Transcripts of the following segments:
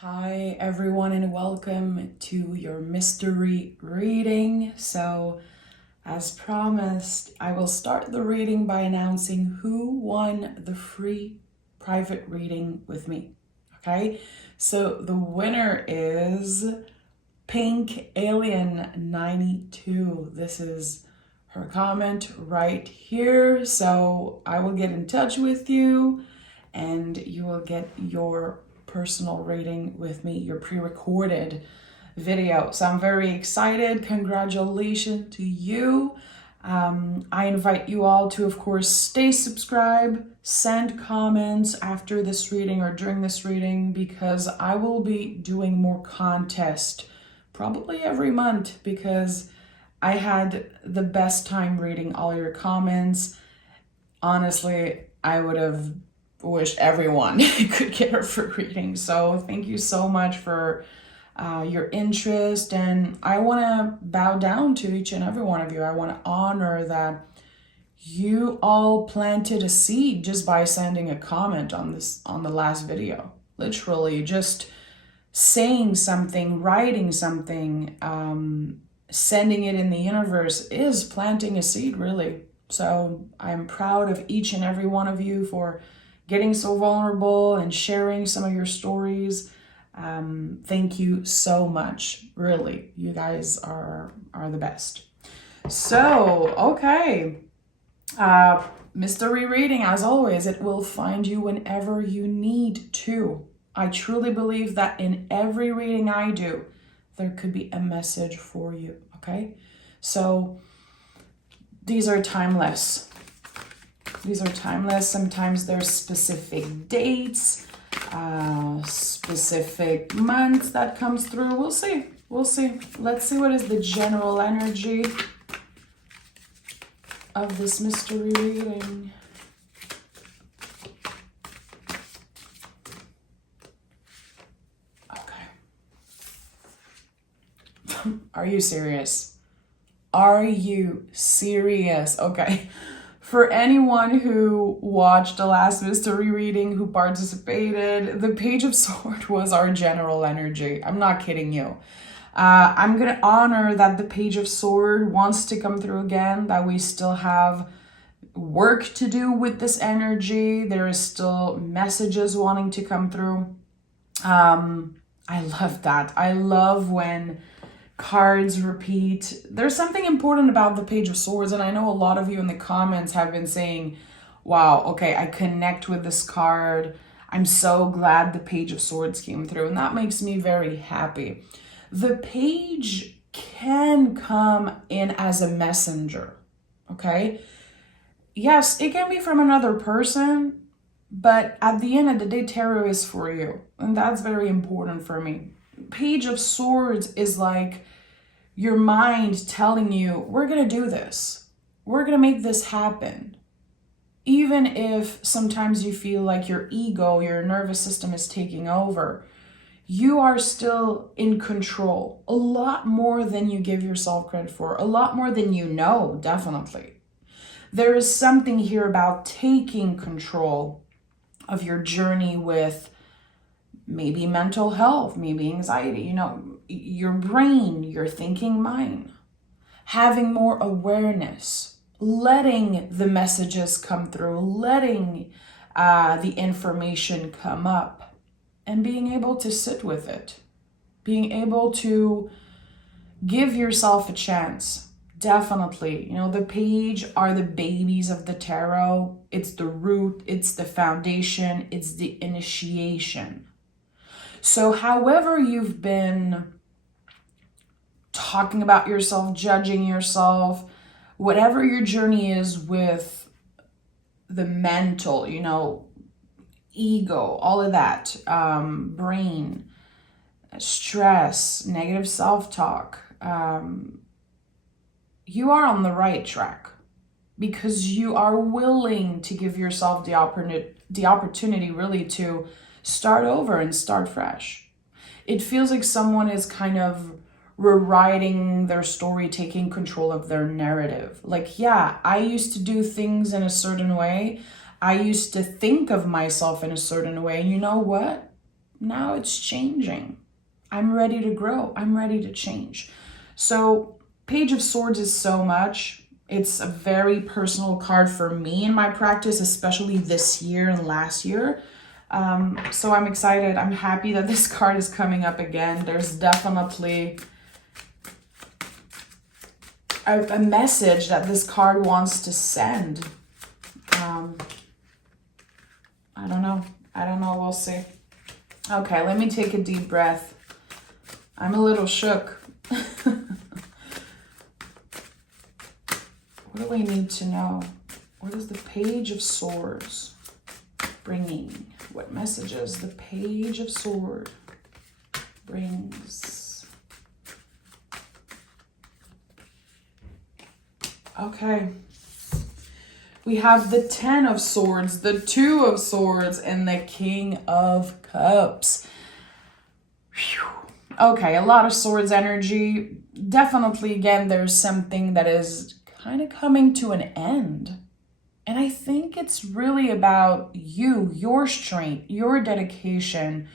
Hi everyone and welcome to your mystery reading. So as promised, I will start the reading by announcing who won the free private reading with me. Okay, so the winner is Pink Alien 92. This is her comment right here. So I will get in touch with you and you will get your personal reading with me, your pre-recorded video. So I'm very excited. Congratulations to you. I invite you all to, of course, stay subscribed, send comments after this reading or during this reading, because I will be doing more contest probably every month, because I had the best time reading all your comments. Honestly, I would have wished everyone could get a free reading. So thank you so much for your interest. And I want to bow down to each and every one of you. I want to honor that you all planted a seed just by sending a comment on the last video. Literally just saying something, writing something, sending it in the universe is planting a seed, really. So I'm proud of each and every one of you for getting so vulnerable and sharing some of your stories. Thank you so much. Really, you guys are the best. So, okay. Mystery reading, as always, it will find you whenever you need to. I truly believe that in every reading I do, there could be a message for you, okay? So these are timeless. These are timeless. Sometimes there's specific dates, specific months that comes through. We'll see. We'll see. Let's see what is the general energy of this mystery reading. Are you serious? Are you serious? Okay. For anyone who watched the last mystery reading, who participated, the Page of Swords was our general energy. I'm not kidding you. I'm going to honor that the Page of Swords wants to come through again, that we still have work to do with this energy. There is still messages wanting to come through. I love that. I love when cards repeat. There's something important about the Page of Swords, and I know a lot of you in the comments have been saying, wow, okay, I connect with this card. I'm so glad the Page of Swords came through, and that makes me very happy. The page can come in as a messenger, okay? Yes, it can be from another person, but at the end of the day, tarot is for you, and that's very important for me. Page of Swords is like your mind telling you, we're going to do this. We're going to make this happen. Even if sometimes you feel like your ego, your nervous system is taking over, you are still in control. A lot more than you give yourself credit for. A lot more than you know, definitely. There is something here about taking control of your journey with maybe mental health, maybe anxiety, your brain, your thinking mind, having more awareness, letting the messages come through, letting the information come up, and being able to sit with it, being able to give yourself a chance. Definitely, the page are the babies of the tarot. It's the root, it's the foundation, it's the initiation. So however you've been talking about yourself, judging yourself, whatever your journey is with the mental, ego, all of that, brain, stress, negative self-talk, you are on the right track because you are willing to give yourself the opportunity really to start over and start fresh. It feels like someone is kind of rewriting their story, taking control of their narrative. Like, yeah, I used to do things in a certain way. I used to think of myself in a certain way. And you know what? now it's changing. I'm ready to grow. I'm ready to change. So Page of Swords is so much. It's a very personal card for me in my practice, especially this year and last year. So I'm excited. I'm happy that this card is coming up again. There's definitely a message that this card wants to send. I don't know. We'll see. Okay, let me take a deep breath. I'm a little shook. What do I need to know? What is the Page of Swords bringing? What messages the Page of Swords brings? Okay. We have the 10 of Swords, the 2 of Swords, and the King of Cups. Whew. Okay, a lot of Swords energy. Definitely, again, there's something that is kind of coming to an end. And I think it's really about you, your strength, your dedication,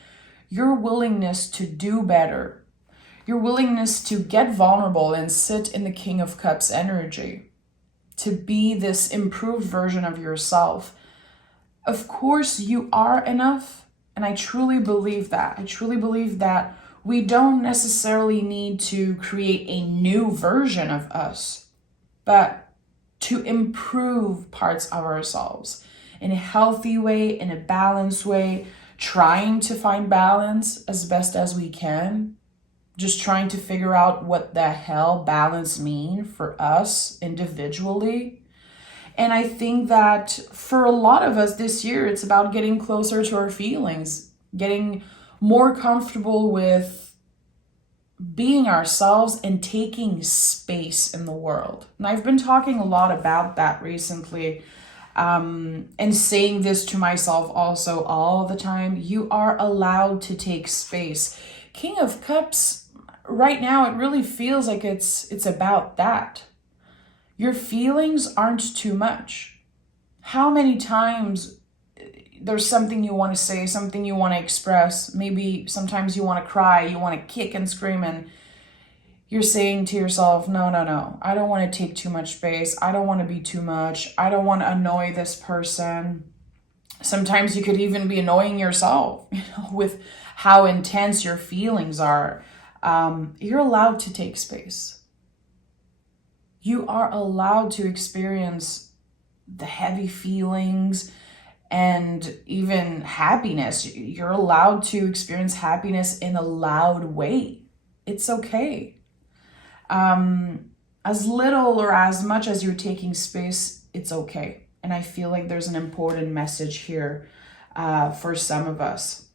your willingness to do better, your willingness to get vulnerable and sit in the King of Cups energy, to be this improved version of yourself. Of course, you are enough, and I truly believe that. I truly believe that we don't necessarily need to create a new version of us, but to improve parts of ourselves in a healthy way, in a balanced way, trying to find balance as best as we can, just trying to figure out what the hell balance mean for us individually. And I think that for a lot of us this year, it's about getting closer to our feelings, getting more comfortable with being ourselves and taking space in the world. And I've been talking a lot about that recently, and saying this to myself also all the time. You are allowed to take space. King of Cups, right now, it really feels like it's about that. Your feelings aren't too much. How many times there's something you want to say, something you want to express, maybe sometimes you want to cry, you want to kick and scream, and you're saying to yourself, no, I don't want to take too much space. I don't want to be too much. I don't want to annoy this person. Sometimes you could even be annoying yourself, with how intense your feelings are. You're allowed to take space. You are allowed to experience the heavy feelings and even happiness. You're allowed to experience happiness in a loud way. It's okay. As little or as much as you're taking space, it's okay. And I feel like there's an important message here for some of us.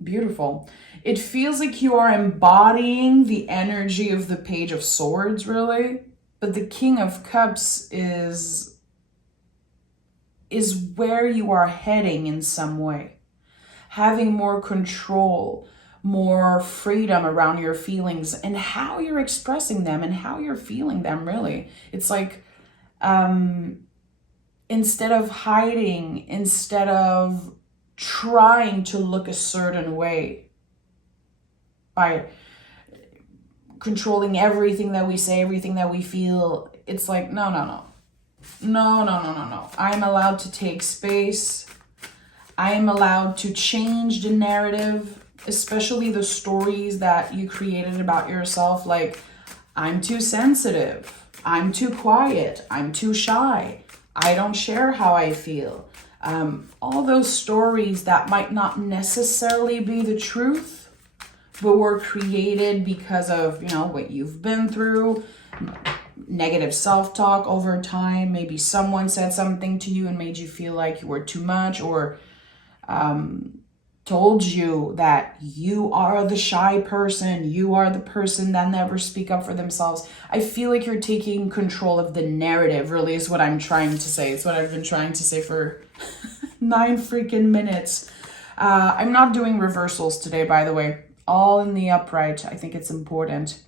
Beautiful. It feels like you are embodying the energy of the Page of Swords, really. But the King of Cups is where you are heading in some way. Having more control, more freedom around your feelings and how you're expressing them and how you're feeling them, really. It's like, instead of hiding, instead of trying to look a certain way, by controlling everything that we say, everything that we feel, it's like, no. I'm allowed to take space. I am allowed to change the narrative, especially the stories that you created about yourself. Like, I'm too sensitive. I'm too quiet. I'm too shy. I don't share how I feel. All those stories that might not necessarily be the truth, but were created because of, what you've been through, negative self-talk over time. Maybe someone said something to you and made you feel like you were too much, or told you that you are the shy person, you are the person that never speak up for themselves. I feel like you're taking control of the narrative, really, is what I'm trying to say. It's what I've been trying to say for 9 freaking minutes. I'm not doing reversals today, by the way. All in the upright. I think it's important.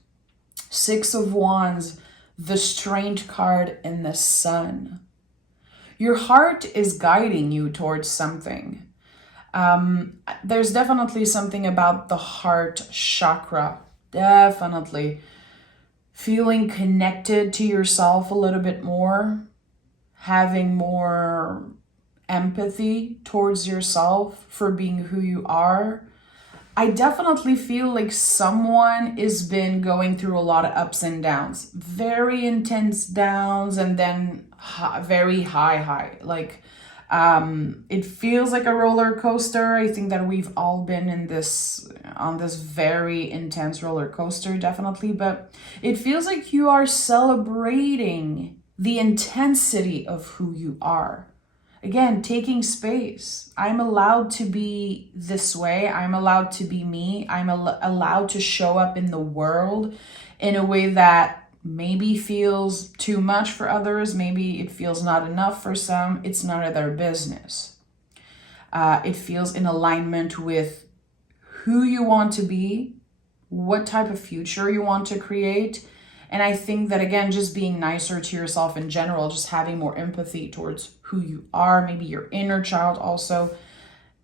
6 of Wands, the Strength card, and the Sun. Your heart is guiding you towards something. There's definitely something about the heart chakra. Definitely. Feeling connected to yourself a little bit more, having more empathy towards yourself for being who you are. I definitely feel like someone has been going through a lot of ups and downs, very intense downs, and then very high. Like, it feels like a roller coaster. I think that we've all been on this very intense roller coaster, definitely. But it feels like you are celebrating the intensity of who you are. Again, taking space. I'm allowed to be this way. I'm allowed to be me. I'm allowed to show up in the world in a way that maybe feels too much for others. Maybe it feels not enough for some. It's none of their business. It feels in alignment with who you want to be, what type of future you want to create. And I think that, again, just being nicer to yourself in general, just having more empathy towards who you are, maybe your inner child also,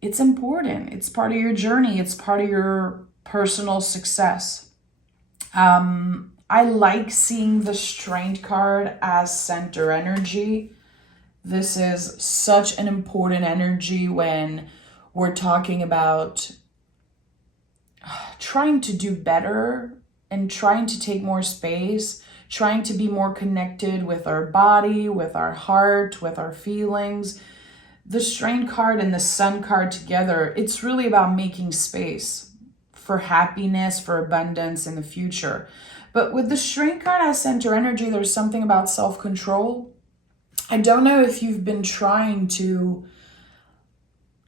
it's important. It's part of your journey. It's part of your personal success. I like seeing the Strength card as center energy. This is such an important energy when we're talking about trying to do better and trying to take more space, trying to be more connected with our body, with our heart, with our feelings. The Strength card and the Sun card together, it's really about making space for happiness, for abundance in the future. But with the Strength card as center energy, there's something about self-control. I don't know if you've been trying to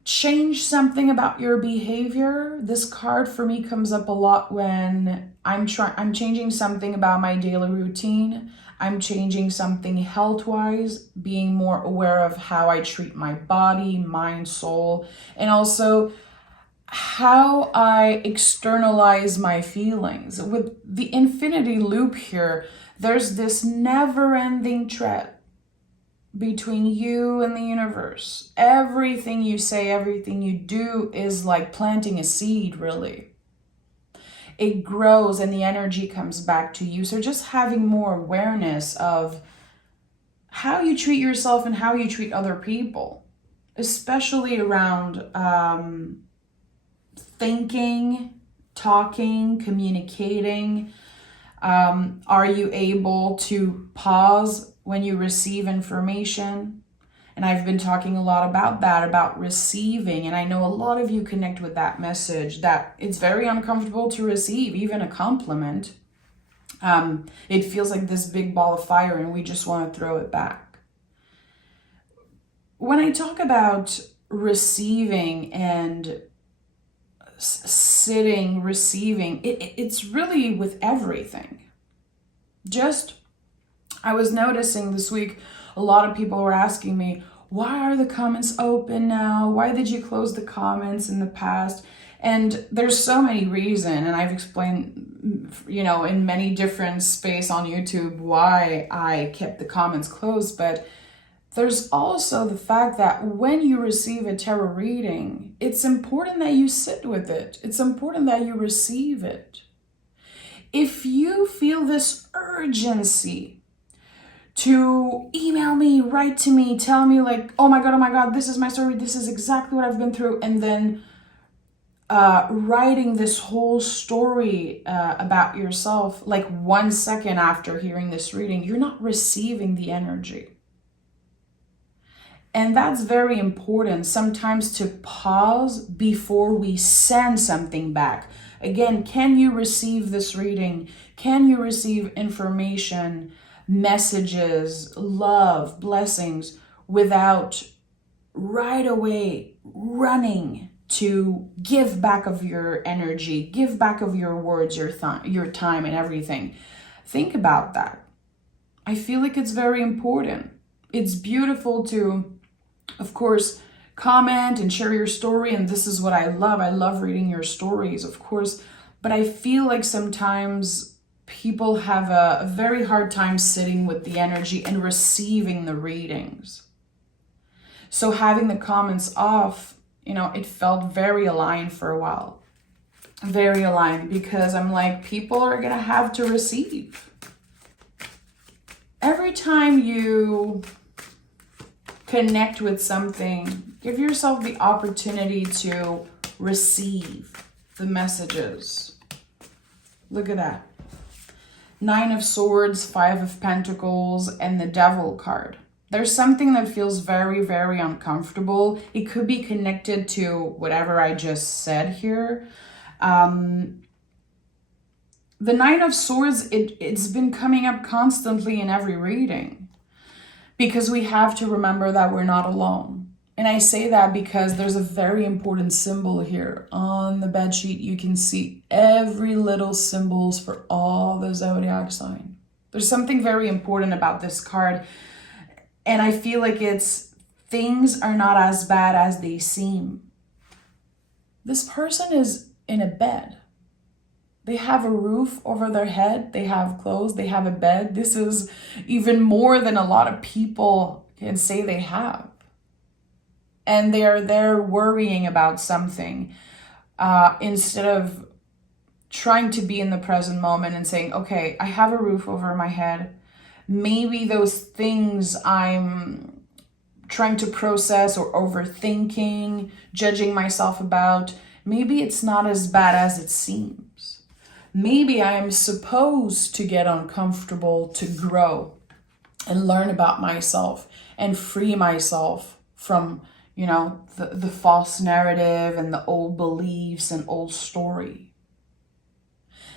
change something about your behavior. This card for me comes up a lot when I'm changing something about my daily routine. I'm changing something health-wise, being more aware of how I treat my body, mind, soul, and also how I externalize my feelings. With the infinity loop here, there's this never-ending thread between you and the universe. Everything you say, everything you do is like planting a seed, really. It grows and the energy comes back to you. So just having more awareness of how you treat yourself and how you treat other people, especially around thinking, talking, communicating. Are you able to pause when you receive information? And I've been talking a lot about that, about receiving. And I know a lot of you connect with that message, that it's very uncomfortable to receive, even a compliment. It feels like this big ball of fire and we just want to throw it back. When I talk about receiving and sitting, receiving, it's really with everything. I was noticing this week, a lot of people were asking me, why are the comments open now? Why did you close the comments in the past? And there's so many reasons, and I've explained, in many different space on YouTube why I kept the comments closed, but there's also the fact that when you receive a tarot reading, it's important that you sit with it. It's important that you receive it. If you feel this urgency to email me, write to me, tell me like, oh my God, this is my story, this is exactly what I've been through, and then writing this whole story about yourself, like 1 second after hearing this reading, you're not receiving the energy. And that's very important sometimes, to pause before we send something back. Again, can you receive this reading? Can you receive information, messages, love, blessings without right away running to give back of your energy, give back of your words, your time and everything? Think about that. I feel like it's very important. It's beautiful to, of course, comment and share your story, and this is what I love. I love reading your stories, of course, but I feel like sometimes people have a very hard time sitting with the energy and receiving the readings. So having the comments off you know, it felt very aligned for a while. Very aligned, because I'm like, people are going to have to receive. Every time you connect with something, give yourself the opportunity to receive the messages. Look at that. 9 of Swords, 5 of Pentacles, and the Devil card. There's something that feels very, very uncomfortable. It could be connected to whatever I just said here. The 9 of Swords, it's been coming up constantly in every reading, because we have to remember that we're not alone. And I say that because there's a very important symbol here. On the bedsheet, you can see every little symbols for all the zodiac sign. There's something very important about this card. And I feel like it's, things are not as bad as they seem. This person is in a bed. They have a roof over their head. They have clothes. They have a bed. This is even more than a lot of people can say they have. And they are there worrying about something instead of trying to be in the present moment and saying, okay, I have a roof over my head. Maybe those things I'm trying to process or overthinking, judging myself about, maybe it's not as bad as it seems. Maybe I'm supposed to get uncomfortable to grow and learn about myself and free myself from, you know, the false narrative and the old beliefs and old story.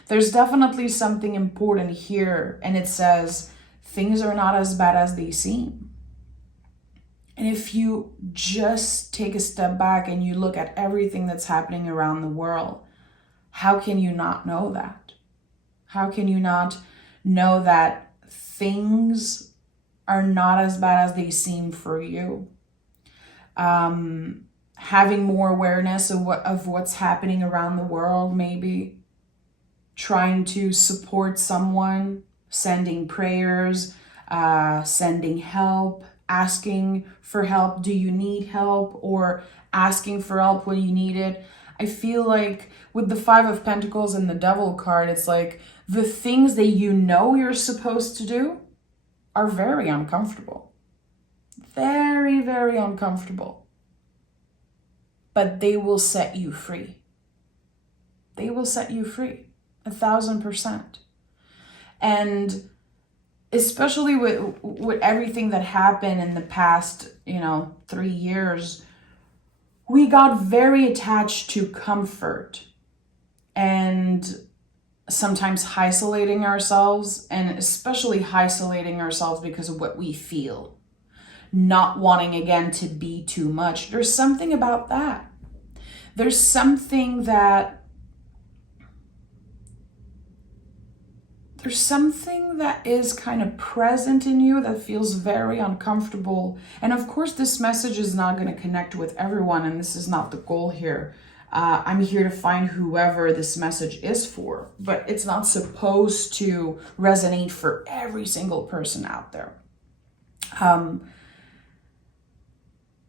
There's definitely something important here, and it says things are not as bad as they seem. And if you just take a step back and you look at everything that's happening around the world, how can you not know that? How can you not know that things are not as bad as they seem for you? Having more awareness of what's happening around the world, maybe trying to support someone, sending prayers, sending help, asking for help. Do you need help? Or asking for help when you need it. I feel like with the 5 of Pentacles and the Devil card, it's like the things that you know you're supposed to do are very uncomfortable. Very, very uncomfortable. But they will set you free. They will set you free, 1,000%. And especially with everything that happened in the past, 3 years, we got very attached to comfort and sometimes isolating ourselves, and especially isolating ourselves because of what we feel. Not wanting again to be too much. There's something about that. There's something that is kind of present in you that feels very uncomfortable. And of course, this message is not going to connect with everyone, and this is not the goal here. I'm here to find whoever this message is for, but it's not supposed to resonate for every single person out there.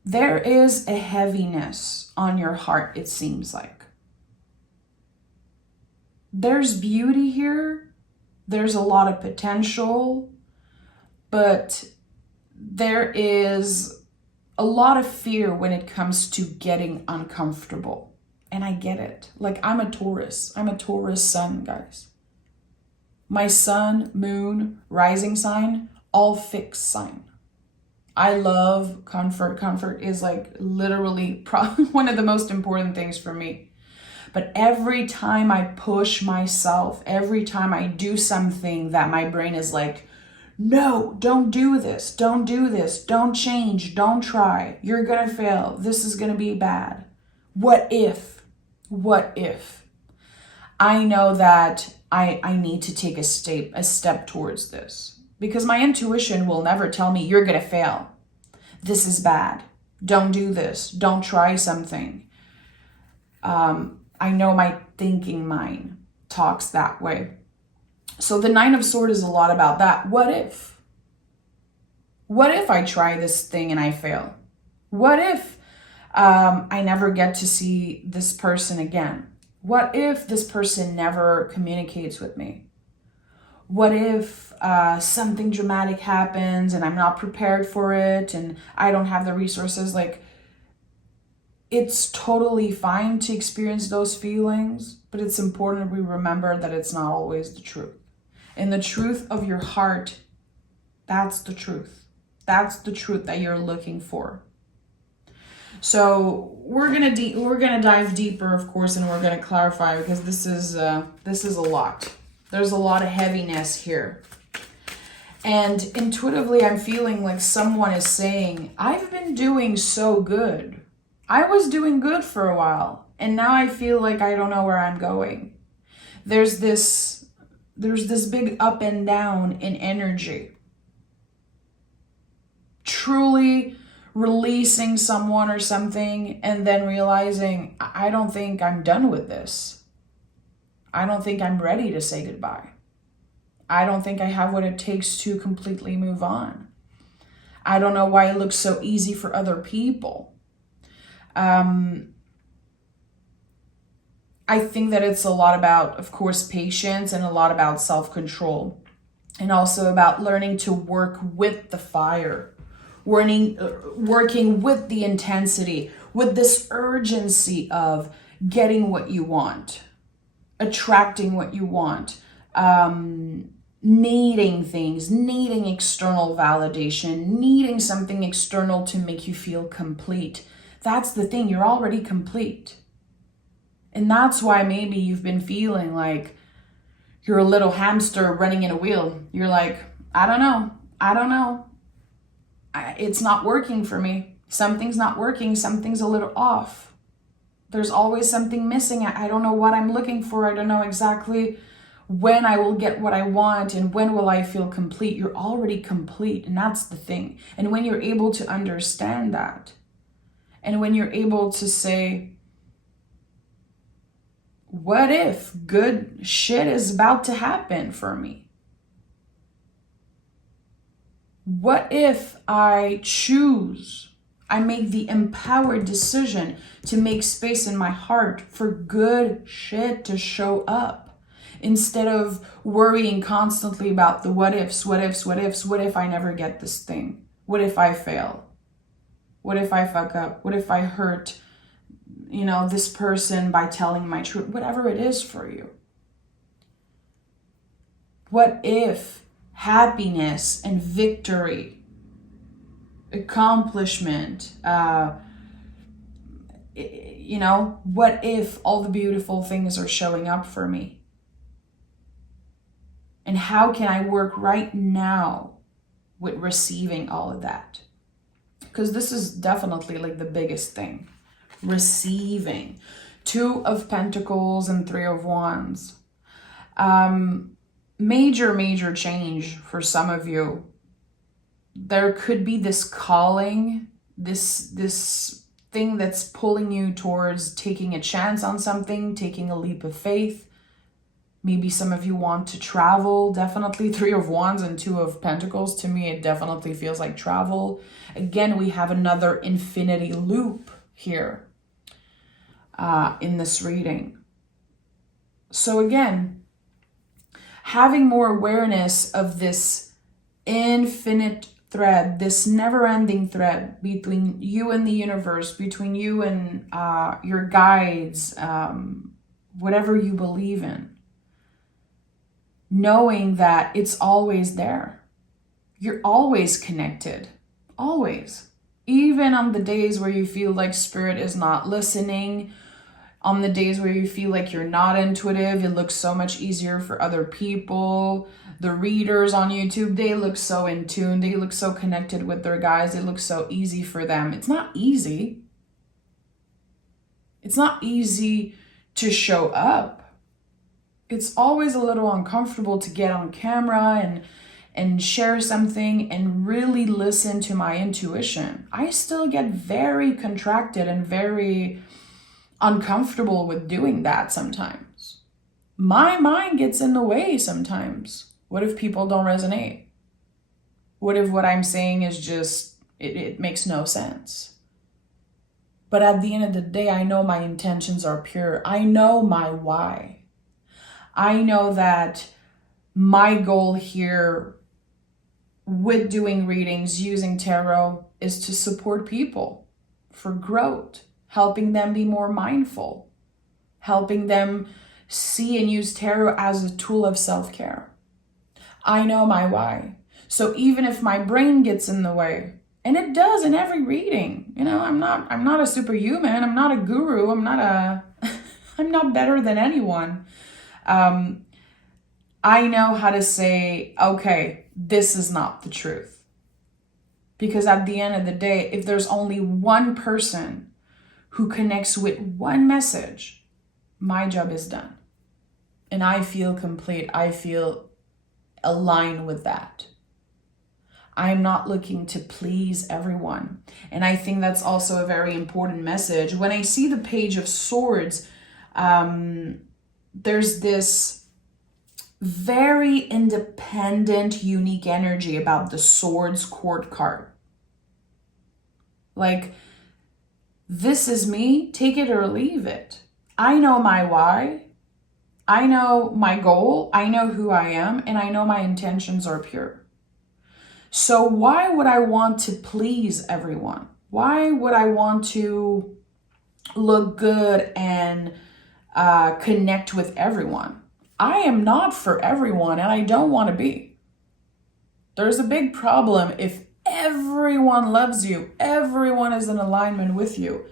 There is a heaviness on your heart, it seems like. There's beauty here. There's a lot of potential, but there is a lot of fear when it comes to getting uncomfortable. And I get it. Like, I'm a Taurus. I'm a Taurus sun, guys. My sun, moon, rising sign, all fixed sign. I love comfort. Comfort is like literally one of the most important things for me. But every time I push myself, every time I do something that my brain is like, no, don't do this, don't change, don't try, you're gonna fail, this is gonna be bad. What if? I know that I need to take a step towards this. Because my intuition will never tell me you're going to fail. This is bad. Don't do this. Don't try something. I know my thinking mind talks that way. So the 9 of Swords is a lot about that. What if? What if I try this thing and I fail? What if I never get to see this person again. What if this person never communicates with me? What if something dramatic happens and I'm not prepared for it and I don't have the resources? Like, it's totally fine to experience those feelings, but it's important we remember that it's not always the truth. And the truth of your heart, that's the truth. That's the truth that you're looking for. So we're gonna dive deeper, of course, and we're gonna clarify, because this is a lot. There's a lot of heaviness here. And intuitively, I'm feeling like someone is saying, I've been doing so good. I was doing good for a while, and now I feel like I don't know where I'm going. There's this big up and down in energy. Truly releasing someone or something and then realizing, I don't think I'm done with this. I don't think I'm ready to say goodbye. I don't think I have what it takes to completely move on. I don't know why it looks so easy for other people. I think that it's a lot about, of course, patience, and a lot about self-control, and also about learning to work with the fire, working with the intensity, with this urgency of getting what you want, attracting what you want, needing things, needing external validation, needing something external to make you feel complete. That's the thing, you're already complete. And that's why maybe you've been feeling like you're a little hamster running in a wheel. You're like, I don't know. It's not working for me. Something's not working. Something's a little off. There's always something missing. I don't know what I'm looking for. I don't know exactly when I will get what I want and when will I feel complete. You're already complete, and that's the thing. And when you're able to understand that, and when you're able to say, what if good shit is about to happen for me? What if I make the empowered decision to make space in my heart for good shit to show up, instead of worrying constantly about the what ifs, what if I never get this thing? What if I fail? What if I fuck up? What if I hurt, this person by telling my truth? Whatever it is for you. What if happiness and victory, accomplishment, what if all the beautiful things are showing up for me? And how can I work right now with receiving all of that? Because this is definitely like the biggest thing. Receiving. 2 of Pentacles and 3 of Wands. Major change for some of you. There could be this calling, this thing that's pulling you towards taking a chance on something, taking a leap of faith. Maybe some of you want to travel. Definitely 3 of Wands and 2 of Pentacles. To me, it definitely feels like travel. Again, we have another infinity loop here in this reading. So again, having more awareness of this infinite thread, this never-ending thread between you and the universe, between you and your guides, whatever you believe in. Knowing that it's always there. You're always connected. Always. Even on the days where you feel like spirit is not listening, on the days where you feel like you're not intuitive, it looks so much easier for other people. The readers on YouTube, they look so in tune. They look so connected with their guides. It looks so easy for them. It's not easy. It's not easy to show up. It's always a little uncomfortable to get on camera and share something and really listen to my intuition. I still get very contracted and very uncomfortable with doing that sometimes. My mind gets in the way sometimes. What if people don't resonate? What if what I'm saying is just, it makes no sense? But at the end of the day, I know my intentions are pure. I know my why. I know that my goal here with doing readings, using tarot, is to support people for growth, helping them be more mindful, helping them see and use tarot as a tool of self-care. I know my why. So even if my brain gets in the way, and it does in every reading, I'm not a superhuman, I'm not a guru, I'm not better than anyone. I know how to say, okay, this is not the truth. Because at the end of the day, if there's only one person who connects with one message, my job is done. And I feel complete. I feel aligned with that. I'm not looking to please everyone. And I think that's also a very important message. When I see the Page of Swords, there's this very independent, unique energy about the Swords Court card. Like, this is me, take it or leave it. I know my why. I know my goal. I know who I am, and I know my intentions are pure. So why would I want to please everyone? Why would I want to look good and connect with everyone? I am not for everyone, and I don't want to be. There's a big problem if everyone loves you, everyone is in alignment with you.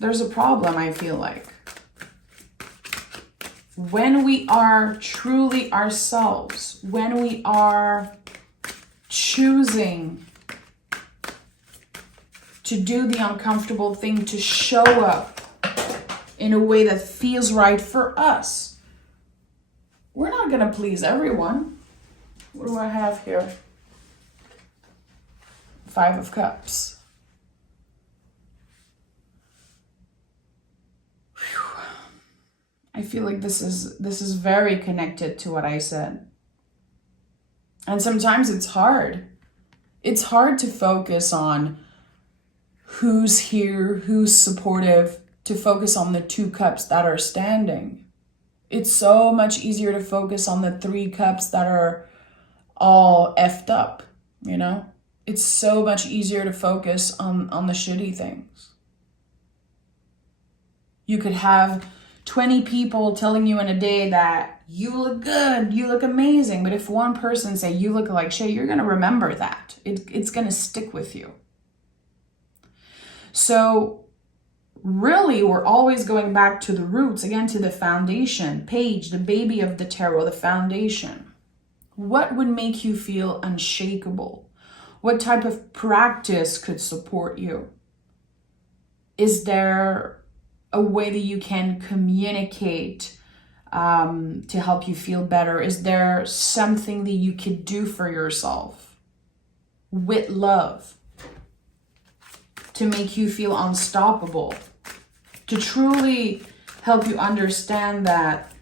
There's a problem, I feel like. When we are truly ourselves, when we are choosing to do the uncomfortable thing, to show up in a way that feels right for us, we're not going to please everyone. What do I have here? 5 of Cups. Whew. I feel like this is very connected to what I said. And sometimes it's hard. It's hard to focus on who's here, who's supportive, to focus on the 2 cups that are standing. It's so much easier to focus on the 3 cups that are all effed up, It's so much easier to focus on the shitty things. You could have 20 people telling you in a day that you look good, you look amazing. But if one person say you look like shit, you're going to remember that. It's going to stick with you. So really, we're always going back to the roots, again, to the foundation. Page, the baby of the tarot, the foundation. What would make you feel unshakable? What type of practice could support you? Is there a way that you can communicate to help you feel better? Is there something that you could do for yourself with love to make you feel unstoppable? To truly help you understand that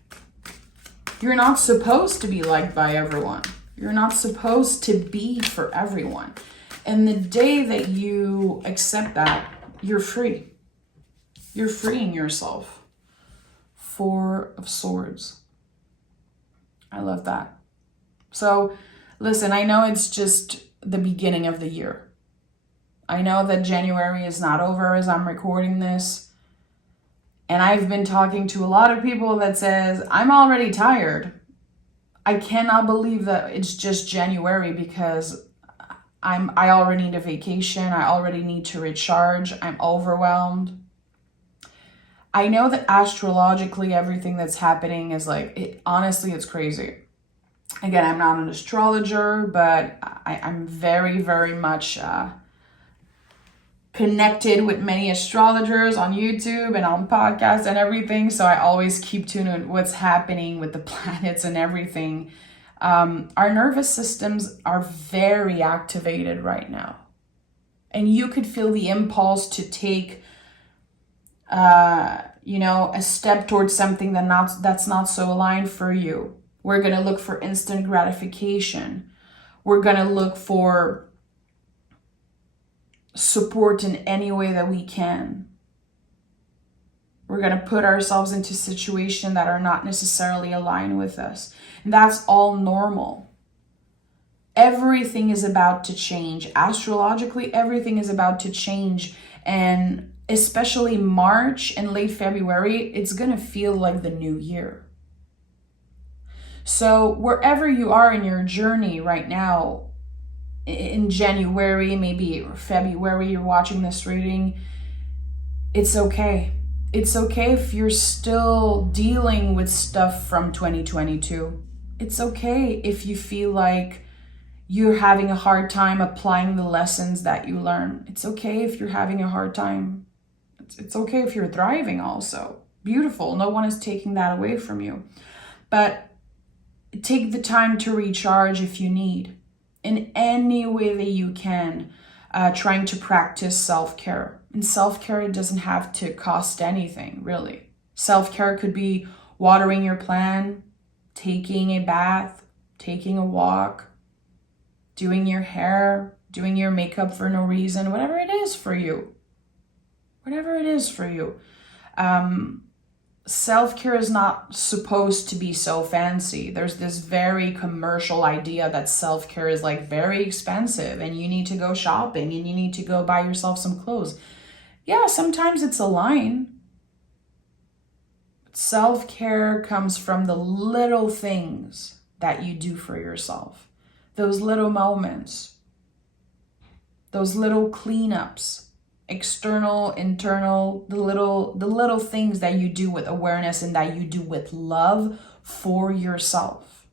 you're not supposed to be liked by everyone. You're not supposed to be for everyone. And the day that you accept that, you're free. You're freeing yourself. 4 of Swords. I love that. So, listen, I know it's just the beginning of the year. I know that January is not over as I'm recording this. And I've been talking to a lot of people that says, I'm already tired. I cannot believe that it's just January because I already need a vacation. I already need to recharge. I'm overwhelmed. I know that astrologically everything that's happening is honestly, it's crazy. Again, I'm not an astrologer, but I'm very, very much connected with many astrologers on YouTube and on podcasts and everything. So I always keep tuned in what's happening with the planets and everything. Our nervous systems are very activated right now. And you could feel the impulse to take, a step towards something that's not so aligned for you. We're going to look for instant gratification. We're going to look for support in any way that we can. We're going to put ourselves into situations that are not necessarily aligned with us. And that's all normal. Everything is about to change. Astrologically, everything is about to change. And especially March and late February, it's going to feel like the new year. So wherever you are in your journey right now, in January, maybe February, you're watching this reading, it's okay. It's okay if you're still dealing with stuff from 2022. It's okay if you feel like you're having a hard time applying the lessons that you learn. It's okay if you're having a hard time. It's okay if you're thriving also. Beautiful. No one is taking that away from you. But take the time to recharge if you need. In any way that you can, trying to practice self-care. And self-care, it doesn't have to cost anything, really. Self-care could be watering your plant, taking a bath, taking a walk, doing your hair, doing your makeup for no reason, whatever it is for you. Whatever it is for you. Self-care is not supposed to be so fancy. There's this very commercial idea that self-care is like very expensive and you need to go shopping and you need to go buy yourself some clothes. Yeah, sometimes it's a line. Self-care comes from the little things that you do for yourself. Those little moments, those little cleanups, external, internal, the little things that you do with awareness and that you do with love for yourself.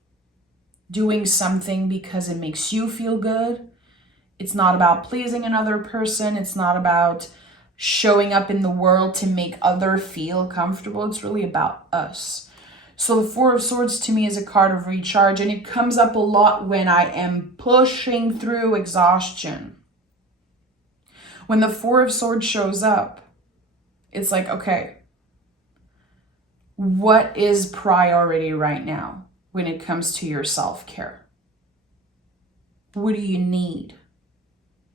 Doing something because it makes you feel good. It's not about pleasing another person. It's not about showing up in the world to make others feel comfortable. It's really about us. So the Four of Swords to me is a card of recharge, and it comes up a lot when I am pushing through exhaustion. When the Four of Swords shows up, it's like, okay, what is priority right now when it comes to your self-care? What do you need?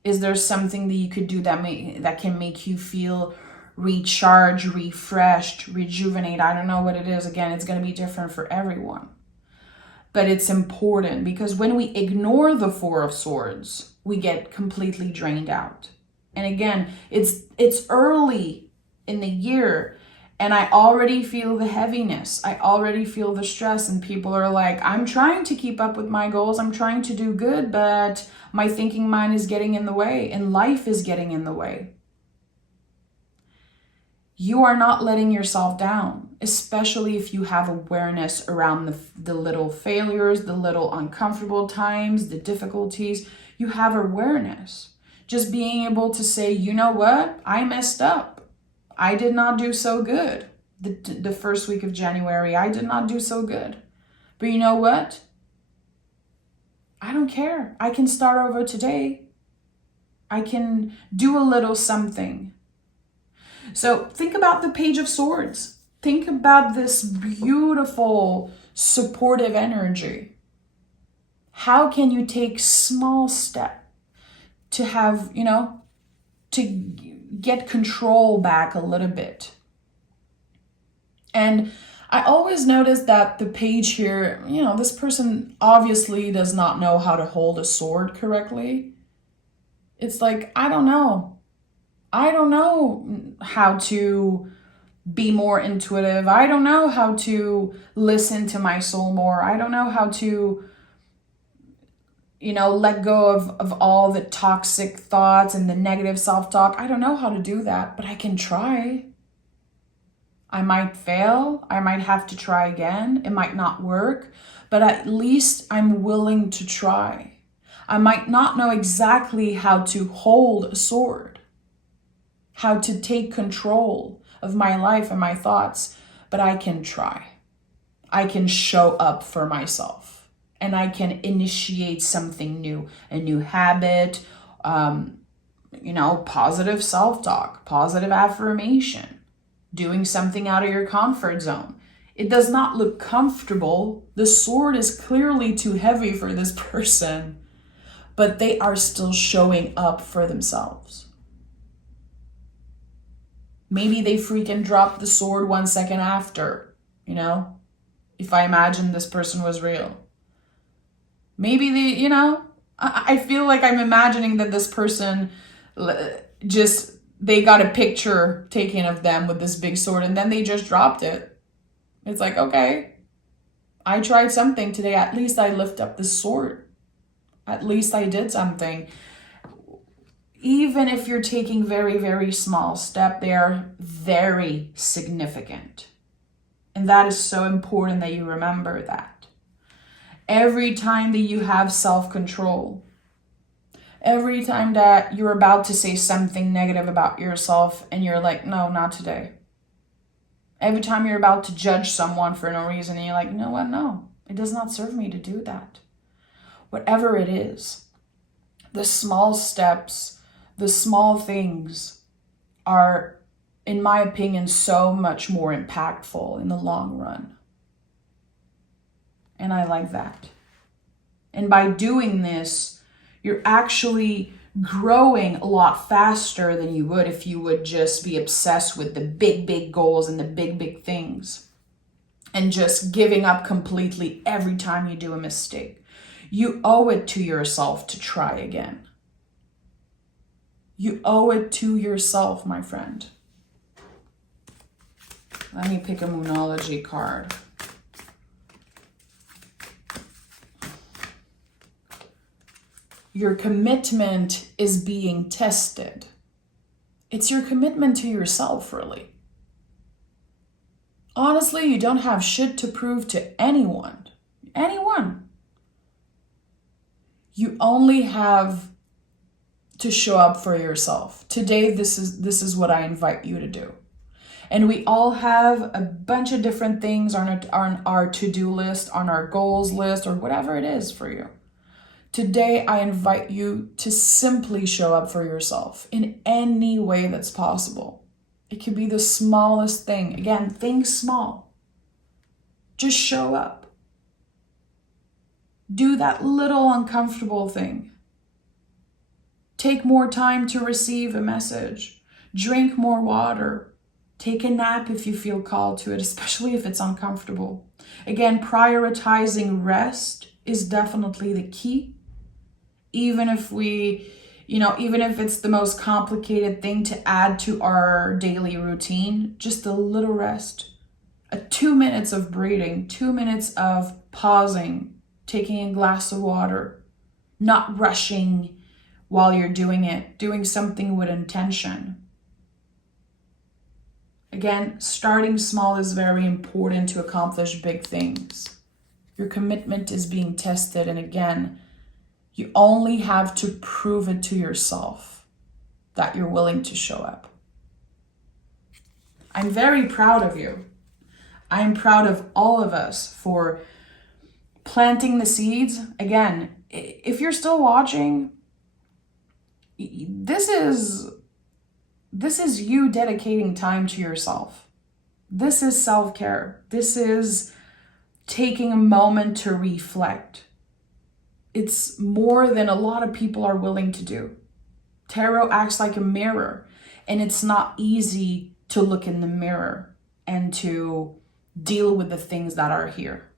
Is there something that you could do that can make you feel recharged, refreshed, rejuvenate? I don't know what it is. Again, it's going to be different for everyone. But it's important because when we ignore the Four of Swords, we get completely drained out. And again, it's early in the year and I already feel the heaviness. I already feel the stress, and people are like, I'm trying to keep up with my goals. I'm trying to do good, but my thinking mind is getting in the way and life is getting in the way. You are not letting yourself down, especially if you have awareness around the little failures, the little uncomfortable times, the difficulties. You have awareness. Just being able to say, you know what? I messed up. I did not do so good. The first week of January, I did not do so good. But you know what? I don't care. I can start over today. I can do a little something. So think about the Page of Swords. Think about this beautiful, supportive energy. How can you take small steps to have, to get control back a little bit? And I always notice that the page here, this person obviously does not know how to hold a sword correctly. It's like, I don't know how to be more intuitive. I don't know how to listen to my soul more. I don't know how to, let go of all the toxic thoughts and the negative self-talk. I don't know how to do that, but I can try. I might fail. I might have to try again. It might not work, but at least I'm willing to try. I might not know exactly how to hold a sword, how to take control of my life and my thoughts, but I can try. I can show up for myself. And I can initiate something new, a new habit, positive self-talk, positive affirmation, doing something out of your comfort zone. It does not look comfortable. The sword is clearly too heavy for this person, but they are still showing up for themselves. Maybe they freaking dropped the sword 1 second after, you know, if I imagine this person was real. Maybe they, you know, I feel like I'm imagining that this person just, they got a picture taken of them with this big sword and then they just dropped it. It's like, okay, I tried something today. At least I lift up this sword. At least I did something. Even if you're taking very, very small step, they are very significant. And that is so important that you remember that. Every time that you have self-control, every time that you're about to say something negative about yourself and you're like, no, not today. Every time you're about to judge someone for no reason and you're like, you know what? No, it does not serve me to do that. Whatever it is, the small steps, the small things are, in my opinion, so much more impactful in the long run. And I like that. And by doing this, you're actually growing a lot faster than you would if you would just be obsessed with the big, big goals and the big, big things and just giving up completely every time you do a mistake. You owe it to yourself to try again. You owe it to yourself, my friend. Let me pick a Moonology card. Your commitment is being tested. It's your commitment to yourself, really. Honestly, you don't have shit to prove to anyone. Anyone. You only have to show up for yourself. Today, this is what I invite you to do. And we all have a bunch of different things on our to-do list, on our goals list, or whatever it is for you. Today, I invite you to simply show up for yourself in any way that's possible. It could be the smallest thing. Again, think small. Just show up. Do that little uncomfortable thing. Take more time to receive a message. Drink more water. Take a nap if you feel called to it, especially if it's uncomfortable. Again, prioritizing rest is definitely the key. Even if even if it's the most complicated thing to add to our daily routine, just a little rest, 2 minutes of breathing, 2 minutes of pausing, taking a glass of water, not rushing while you're doing it, doing something with intention. Again, starting small is very important to accomplish big things. Your commitment is being tested, and again, you only have to prove it to yourself that you're willing to show up. I'm very proud of you. I'm proud of all of us for planting the seeds. Again, if you're still watching, this is you dedicating time to yourself. This is self-care. This is taking a moment to reflect. It's more than a lot of people are willing to do. Tarot acts like a mirror, and it's not easy to look in the mirror and to deal with the things that are here.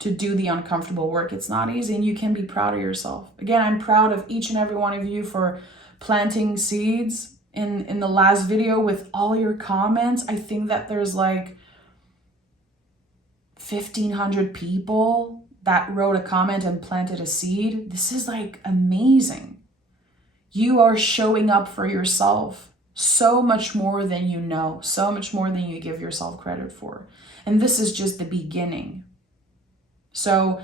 To do the uncomfortable work, it's not easy, and you can be proud of yourself. Again, I'm proud of each and every one of you for planting seeds in the last video with all your comments. I think that there's like 1,500 people that wrote a comment and planted a seed. This is like amazing. You are showing up for yourself so much more than you know, so much more than you give yourself credit for. And this is just the beginning. So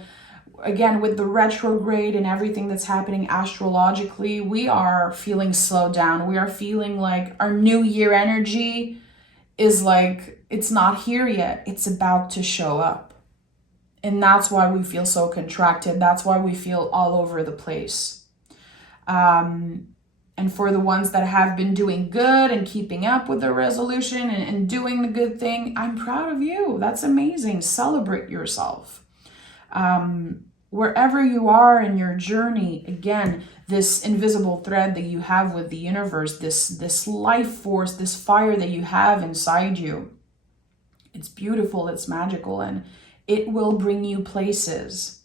again, with the retrograde and everything that's happening astrologically, we are feeling slowed down. We are feeling like our new year energy is like, it's not here yet. It's about to show up. And that's why we feel so contracted. That's why we feel all over the place. And for the ones that have been doing good and keeping up with the resolution and doing the good thing, I'm proud of you. That's amazing. Celebrate yourself. wherever you are in your journey, again, this invisible thread that you have with the universe, this life force, this fire that you have inside you, it's beautiful, it's magical, and it will bring you places.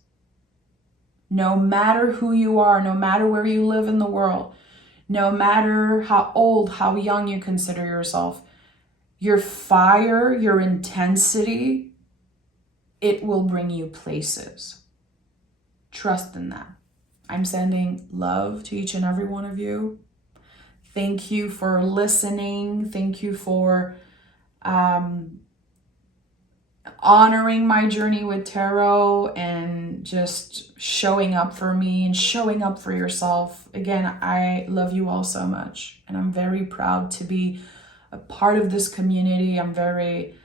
No matter who you are, no matter where you live in the world, no matter how old, how young you consider yourself, your fire, your intensity, it will bring you places. Trust in that. I'm sending love to each and every one of you. Thank you for listening. Thank you for honoring my journey with tarot and just showing up for me and showing up for yourself. Again, I love you all so much, and I'm very proud to be a part of this community. I'm very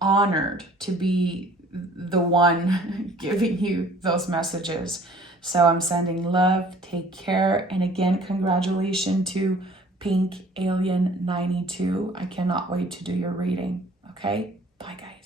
honored to be the one giving you those messages. So I'm sending love, take care, and again, congratulations to Pink Alien 92. I cannot wait to do your reading. Okay? Bye, guys.